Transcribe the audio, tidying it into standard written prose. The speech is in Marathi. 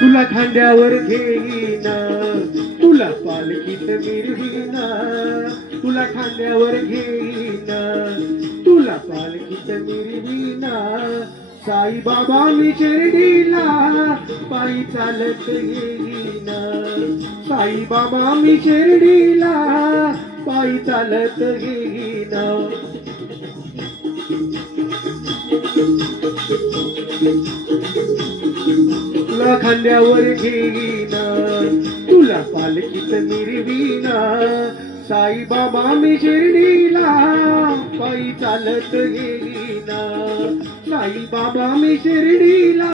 तुला खांद्यावर घेईना, तुला पालखीत मिरवीना, तुला खांद्यावर घेईना, तुला पालखीत मिरवीना. साईबाबा मी शिर्डीला पायी चालत येईना, साईबाबा मी शिर्डीला पायी चालत येईना. तुला खांद्यावर घेईना, तुला पालखीत मिरवीना, साईबाबा मी शिर्डीला पायी चालत येईना, साईबाबा मी शिर्डीला